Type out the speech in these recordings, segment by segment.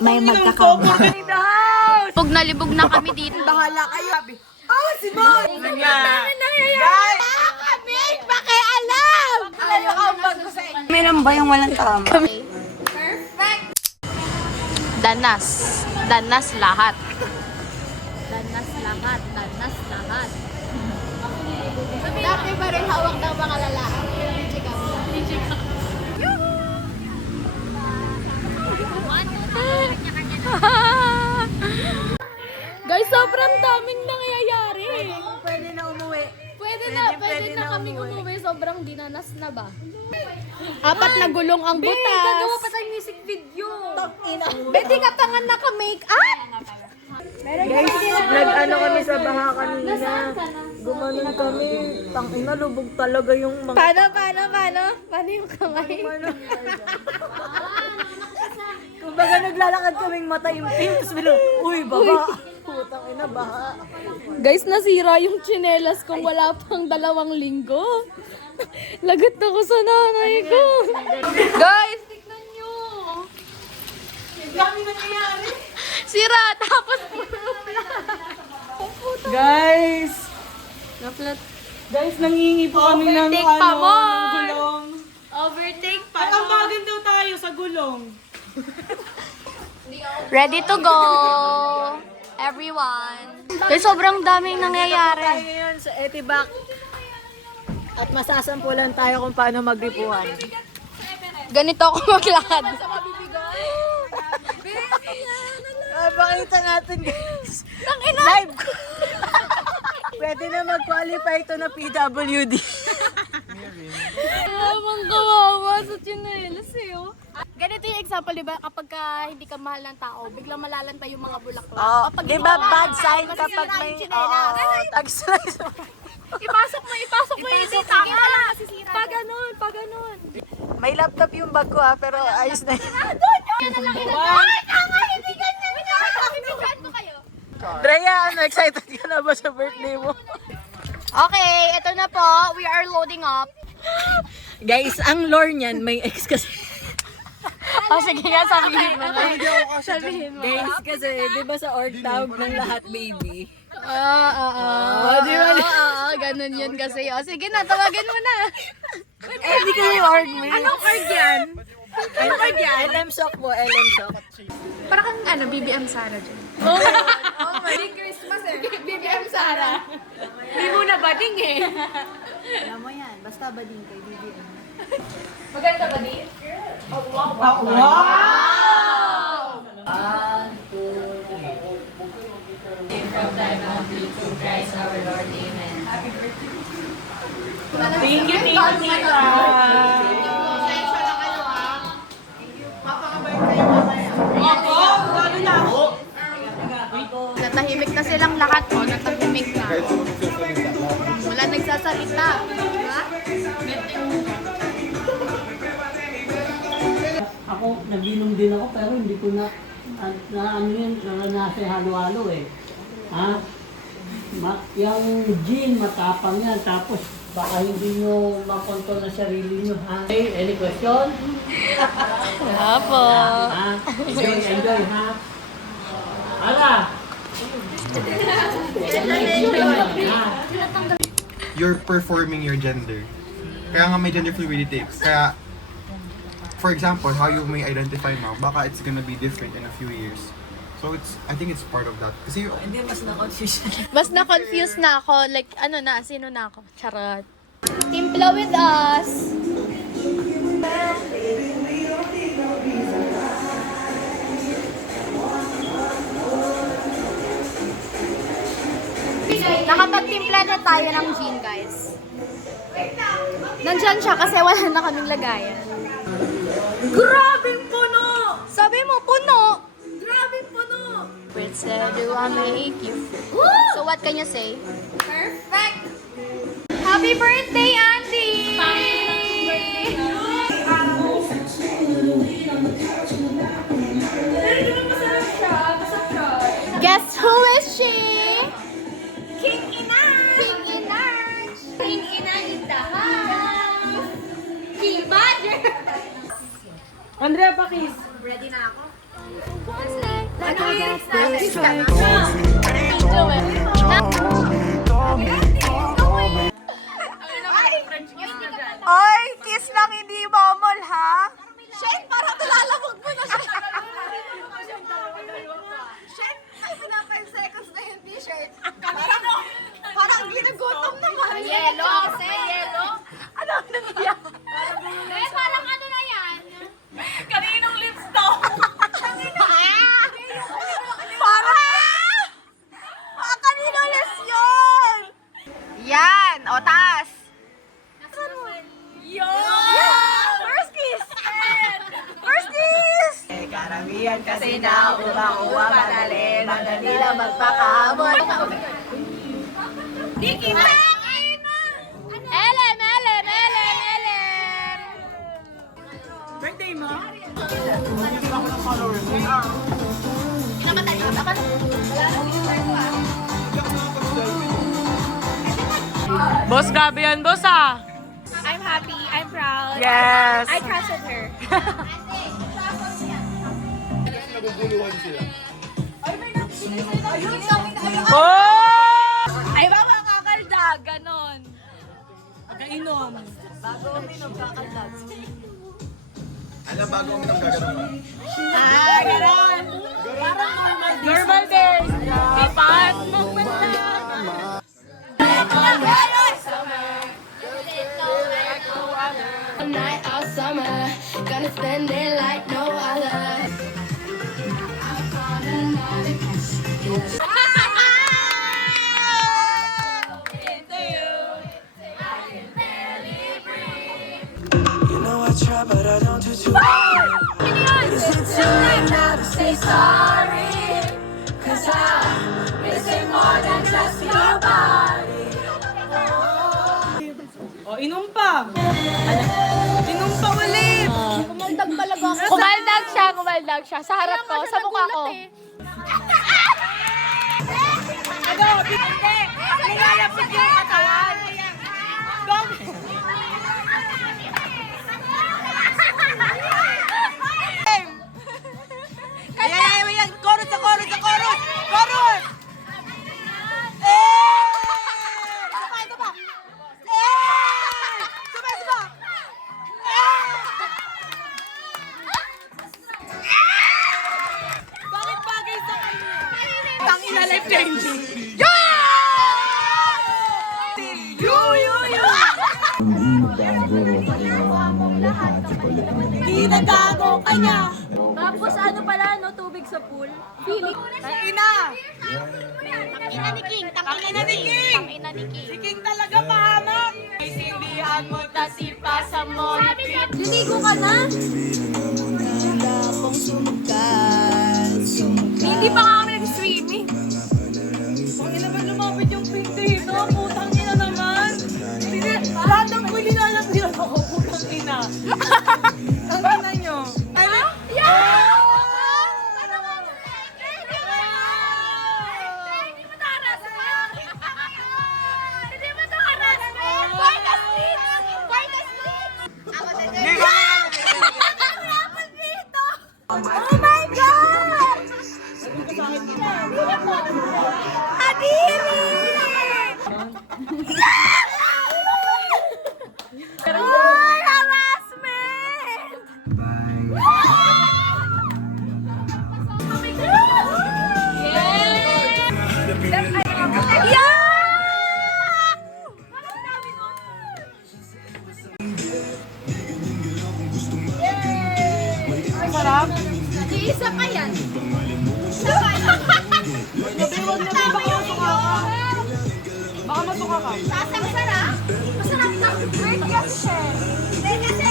may magkakama. Libog na libog na kami dito. Bahala kayo. Oh, si Mon! Guys! Kami! Pakialam! Alayo ka ang bago sa inyo. May lang ba yung walang tama? Perfect! Danas. Danas lahat. Danas lahat. Danas lahat. Dati pa rin hawak ng mga lalaki. Guys, sobrang daming nangyayari. Pwede na umuwi. Pwede na kaming umuwi. Sobrang dinanas na ba? Apat na gulong ang butas. Gagawa pa tayong music video. Pwede ka pa nga naka-makeup. Guys, nag-ano kami sa baha kanina. Gumanon kami. Tangina, lubog talaga yung mga... Paano yung kamay? Kumbaga naglalakad kaming mataimtim. Tapos bilang, uy, baba. Putang ina, baha. Guys, nasira yung tsinelas kong wala pang 2 linggo. Lagot ako sa nanay ko. Guys, tignan nyo. Dami nangyayari. Sira, tapos Guys! na-flat. Guys, nangingi po kami ng Overtake pa, ng Mon! gulong. Overtake pa. Ay, ang bagin daw tayo sa gulong. Ready to go, everyone. Guys, sobrang daming Tayo nangyayari. ngayon sa Etibac. At masasampulan tayo kung paano magripuan. Ganito ako maglakad. Ay, pakita natin guys. Tangina. Live ko. Pwede na mag-qualify ito na PWD. Amang kawawa sa tsinelas eh. Oh. Ganito yung example, di ba? Kapag hindi ka mahal ng tao, biglang malalanta yung mga bulaklak. Oh, Kapag di hindi ba ka mahal bad ng sign tao, kapag masisira may... yung tsinelas. Tag-slice. Ipasok mo yung tama. Pag ganun. May laptop yung bag ko pero ayos na yun. Yan na lang Ay, tama! Hindi ganyan! Bibigyan ko kayo. Drea, excited ka na ba sa birthday mo? Okay, ito na po. We are loading up. Guys, ang lore niyan may ex kasi. Oh, sige nga, sabihin mo na. Sabihin mo. Guys, kasi di ba sa org tawag ng lahat baby? Di ba? Ganun yun kasi. O, sige na, tawagin mo na. Hindi kayo yung org mo. Anong org yan? Anong org yan? LM Shock po, LM Shock. Para kang BBM Sara dyan. Oh my Christmas eh. BBM Sara. Hindi mo na bading eh. Alam mo yan, basta ba din kay BBM? Maganda ba din? Thank you, Tita. Natahimik na silang lahat po. Natahimik na. Wala nagsasalita. Diba? Ako, nag-inom din ako pero hindi ko na ano yun, nasa halo-halo eh. Ha? Yung gin, matapang yan. Tapos baka hindi nyo makontrol na sarili nyo. Ha? Okay, any question? Apo. Ha? Enjoy, ha? Ala! You're performing your gender. Kaya nga may gender fluidity. Kaya, for example, how you may identify now, baka it's gonna be different in a few years. So I think it's part of that. Kasi Hindi, mas na-confuse. Mas na-confuse na ako. Like, sino na ako? Charot. Timpla with us. Nakapagtimpla na tayo ng gin, guys. Nandyan siya kasi wala na kaming lagayan. Grabing puno! Sabi mo, puno! Grabing puno! Pretzel, do I make you feel? So what can you say? Perfect! Happy birthday, Andy! Guess who is she? King Inaj! King Inaj! King Inaj in the house! King Badger! Andrea, pakis. Ready na ako? Oy, kiss lang hindi momol, ha? Shane, parang nalalamog mo na siya. Shane, ay, 5 seconds na yung t-shirt. Parang ginugutom naman. Yelo, say yelo. Ano ang nangyayari? Parang ano na yan? Kaninong lips to? Parang kaninong lips yun? Yan, o taas. First kiss! First kiss! Karamihan kasi nakuha madali lang magpakamot. Di kita! Ellen! Birthday mo? Namatay ka ba? Boss, grabe yan, boss ah! I'm happy. I'm proud. Yes! I trusted her. Naguguluhan sila. Oh! Ay, ba makakalda? Ganon. Kainom. Bago uminom, kakaldag. Alam, bago ang minang gagawin. Ah, gano'n! Normal days! Dapat magmanda! One night all summer, gonna spend it like no other. You know I try, but I don't do too well. Is it too late now to say sorry? 'Cause I'm missing more than just your body. O, inom pa! Inom pa ulit! Kumaldag siya. Sa harap ko, sa mukha ko. Ano? Hindi! Nilalapit yung katawan! Ayan! Chorus! Chorus! Chorus! Ito pa! Suba! Bakit bagay sa kanya? Tangina life changing! Hindi nagago ka niya! Tapos ano pala, no? Tubig sa pool. Feeling. Tangina! Tangina ni King. Tangina ni King! Si King talaga pahamak! May sindihan mo, tasipa sa mo. Lumigo ka na? Hindi pa nga kami nag-swimming. Huwag naman lumapit yung pink dito. Putang ina naman. Hindi, lahat ng pwede na alam nila ako. Putang ina. Ang ina nyo. Ano? Oh my God! Adiri! Ay, harassment! Sarap. Isa pa yan. Huwag na baka masuka ka. Baka masuka ka. Masarap? Masarap na. Great question. Hindi kasi,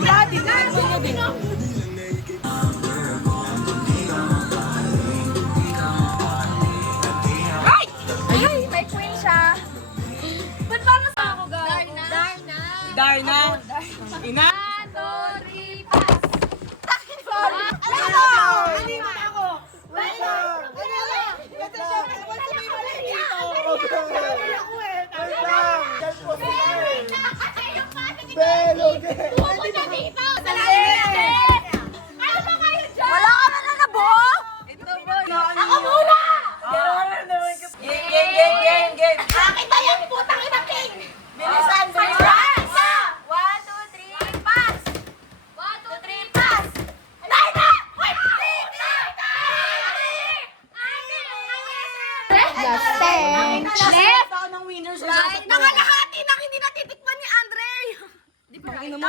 Dati, gusto mo din. ay, may queen siya. Ba't parang sa ako, guys? Darna. Ina. Sorry, pass. Sorry. Ano? Halima ako. Wait lang. Kasi syempre, once may mali dito. Sabi ako eh. Wait lang. Dahil po Pumunta dito! Salamin natin! Ano ba kayo dyan? Wala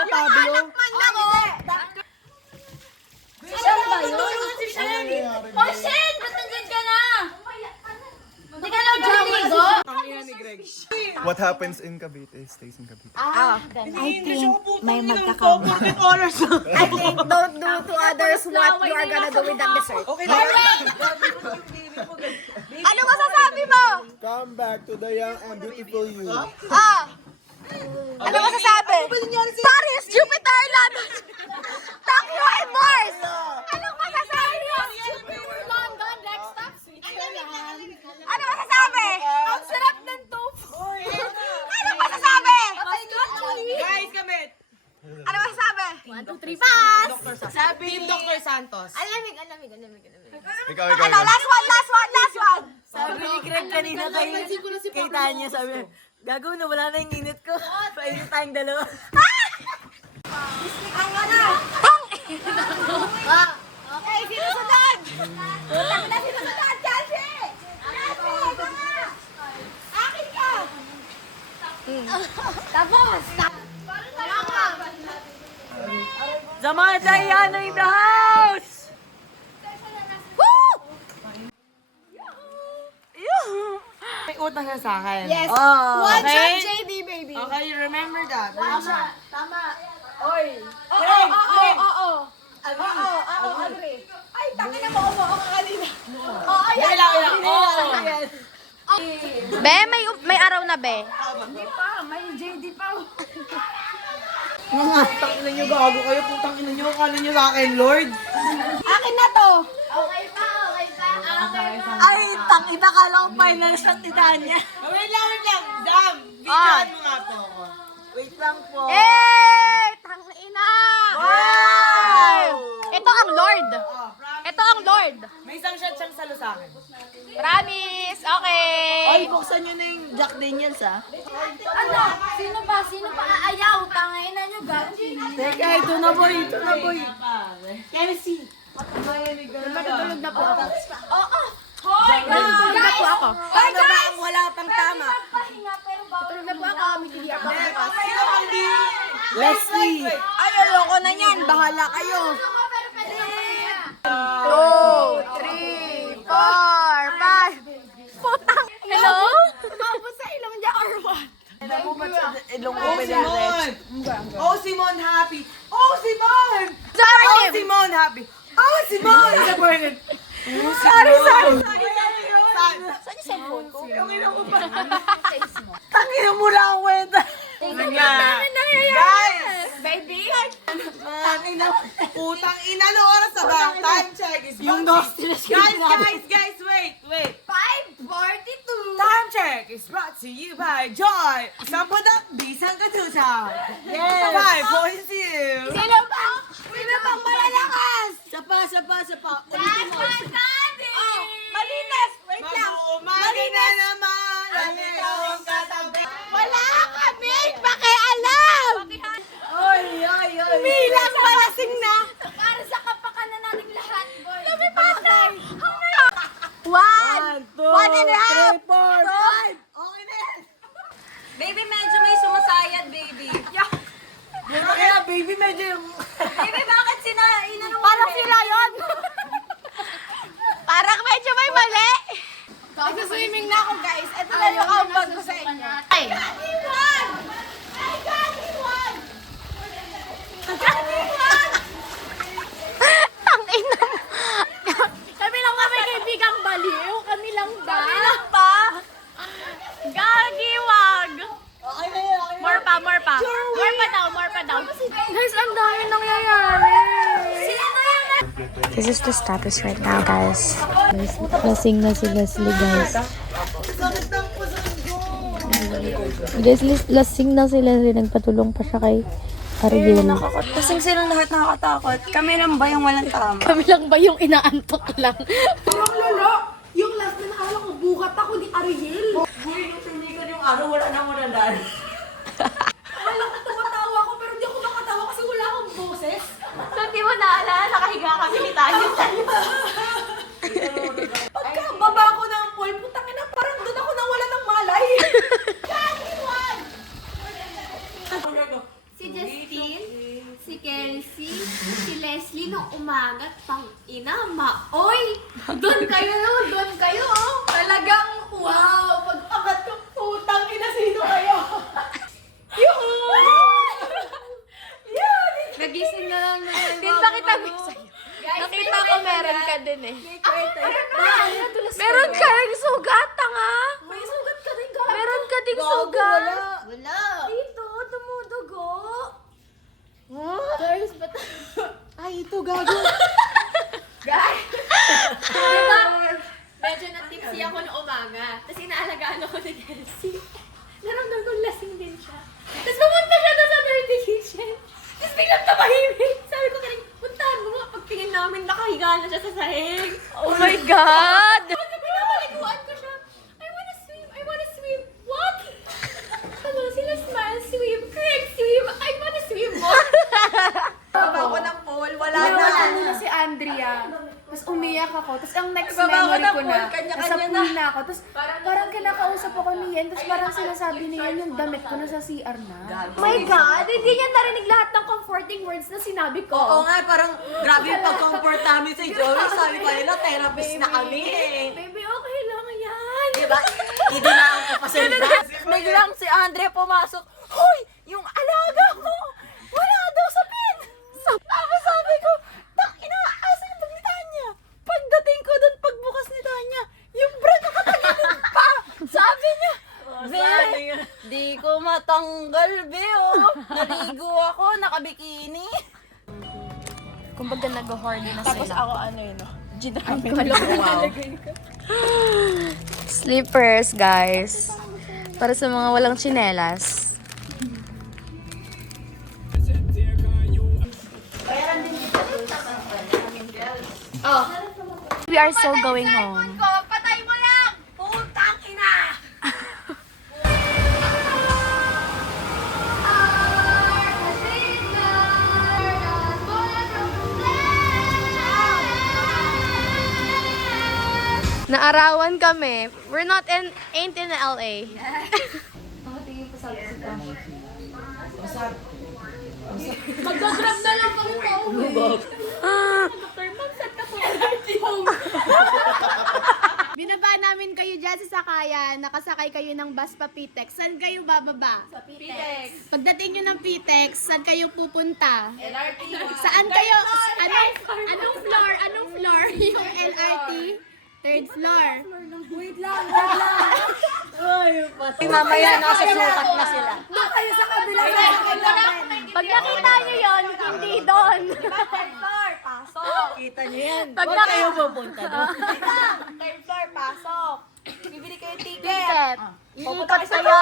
Pablo. Siya ba yun? Oh, Shen! Ba't nandyan ka na? Hindi ka lang Jamigo? What happens in Cavite stays in Cavite. I think may magkakama. I think don't do to others what you are gonna do with that dessert. Okay lang. Ano masasabi mo? Come back to the young and beautiful you. Ano masasabi? Paris, Jupiter, London, Tokyo, and Mars! Anong masasabi mo? Jupiter, London, next stop, Switzerland. Ano masasabi? Ang sarap ng tofu. Ano masasabi? Guys, kamit. Ano masasabi? 1, 2, 3, pass! Sabi Team Dr. Santos. Alamig. Ikaw. Ano, last one. Sabi ni Greg kanina kay Tanya, sabi, gagawin na wala na yung init ko. Painit tayong dalawa. Okay, sino sunod? Utang na sino sunod, Chelsea! Akin ka! Tapos! Zamada Yana in the house! May utang ka sa akin. Yes. Oh, One shot okay? JD, baby. Okay, remember that. Tama. Oy. Oo. Andre. Ay, tangin na mo ako kanina. Oo, yan. Ilang. Be, may araw na, be. Mga tangin nyo, gago kayo. Putang ina nyo. Kala nyo sa akin, Lord. Akin na to. Okay pa. Ay, tangin na kala ko final shot ni Tanya. Wait lang. Dam, videoan mo nga po ako. Wait lang po. Eh, tangina. Wow! Ito ang Lord. Ito ang Lord. May isang shot siyang salo sa akin. Promise. Okay. Ay, buksan nyo na yung Jack Daniels, ha? Ano? Sino pa aayaw? Tangina nyo, gachi. Teka, ito na, boy. Kelsey. Matutulog na po ako. Oo. Hoy! Matutulog na po ako. Paano ba ang wala pang tama? Matutulog na po ako. May DDR pa ako. Sino pang di? Leslie. Ay, ayoko na yan. Bahala kayo. 2, 3, 4, 5. Putang. Hello? Umabot sa ilong niya or what? Oh, Simon happy. Oh, Simon! Sorry, Oh, Tim. Simon happy. Oh, Simon! Sorry. Saan yung cellphone ko? Tangina mo lang ang kwenta. Guys! Baby? Tangina. Putang ina no oras na ba? Time check is yung Guys, wait. 5:42. Time check is brought to you by Joy. Isang pudak, bisang katusaw. Yes. Sabay, voice you. Sino bang malalakas? Sapa. That's my daddy! Oh, malinis! Wait lang! Malinis na naman! Lalitaw ang katabi! Wala kami pakialam! Umilang malasing na! Para sa kapakanan nating lahat, boy. Lumipatay! 1, 1.5! 4, 5! Okay na yan! Baby, medyo may sumasayad, baby. Kaya baby, medyo yung... Baby, bakit inano mo? Parang sila yun! Parang medyo may mali! Nag-swimming na ako, guys. Ito na yung ambag ko sa inyo. Ay! Ang ina mo. Kami lang kami kaibigang baliw. Kami lang ba? Kami lang ba? Gagiwag! Okay na yan, More pa daw. Guys, ang dami nangyayari. Sino yun? This is the status right now, guys. Lasing na si Leslie, guys. Guys, lasing na si Leslie. Nagpatulong pa siya kay Ariel. Kasing silang lahat nakakatakot. Kami lang ba yung walang tama? Kami lang ba yung inaantok lang? Yung last na nakala ko, bukat ako ni Ariel. Buhay nung tumigan yung araw, wala na mo nandaan. Alam ko, tumatawa ako pero hindi ako makatawa kasi wala akong boses. So, di mo naalala, nakahiga kami ni Tayo. Pagka baba ko ng pool, putang ina, parang doon ako nawala ng malay. Si Justine, Kelsey, si Leslie nung umaga, pang ina, maoy! Doon kayo, oh! Talagang, wow! Pag-agat ko, putang ina, sino kayo? Nagising na lang na Din ba kita sa'yo? Nakita ko meron ka din eh. Meron ka rin sugat, tanga! May sugat ka din, gago. Meron ka ding sugat. Wala. Dito, dumudugo. Guys, ba't... Ay, ito gago. Guys! Diba? Medyo na-tipsy ako noong umaga. Tapos inaalagaan ako ni Kelsey. Naramdaman ko lasing din siya. Tapos pumunta siya doon sa dirty kitchen. Tapos biglang tumahimik. Sabi ko kaling, puntahan mo nga. Pagtingin namin, nakahiga na siya sa sahig. Oh my God! Pag pinapaliguan ko siya, I wanna swim. What? Ano, sila smile, swim. Craig, swim. I wanna swim more. Baba ko ng pool, wala na. Wala na si Andrea. Tapos umiyak ako. Tapos ang next Baba ko memory ng ko pool, na, kanya-kanya nasa na. pool na ako. Tapos parang kinakausap ako ni Yen. Tapos parang sinasabi ni Yen yung damit ko nasa CR na. Oh my God, hindi niya narinig lahat ng comforting words na sinabi ko. Oo nga, parang grabe yung pag-comfort namin si Joey. Sabi pa nila, therapist na kami eh. Baby, okay lang yan. Diba? Hindi na ang kapasalita. Biglang si Andre pumasok. Hoy! Yung alaga mo! Wala daw sa pin! Tapos sabi ko, ina, asa yung bag ni Tanya? Pagdating ko doon, pagbukas ni Tanya, yung bra nakatanggalin pa! Sabi niya, Be, di ko matanggal, Be, oh. Naligo ako, nakabikini. Kumbaga nag-horny na Tapos sila. ako ano yun, no? Slippers, guys. Para sa mga walang tsinelas. We are so going home. Patay mo lang! Putang ina! Naarawan kami. We're not ain't in LA. Mag-grab na lang kami pa uwi. Binaba namin kayo dyan sa sakayan. Nakasakay kayo ng bus pa Pitex. Saan kayo bababa? Sa Pitex. Pagdating nyo ng Pitex, saan kayo pupunta? LRT. Saan kayo? Anong floor? Anong floor? Yung LRT? Third floor. Mamaya nasusukat na sila. Pag nakita nyo yon, hindi doon. Kita niyo yan. Pag Huwag kayo pupunta doon. Third floor, pasok. Bibili kayo ticket. Ticket. Pupunta kayo.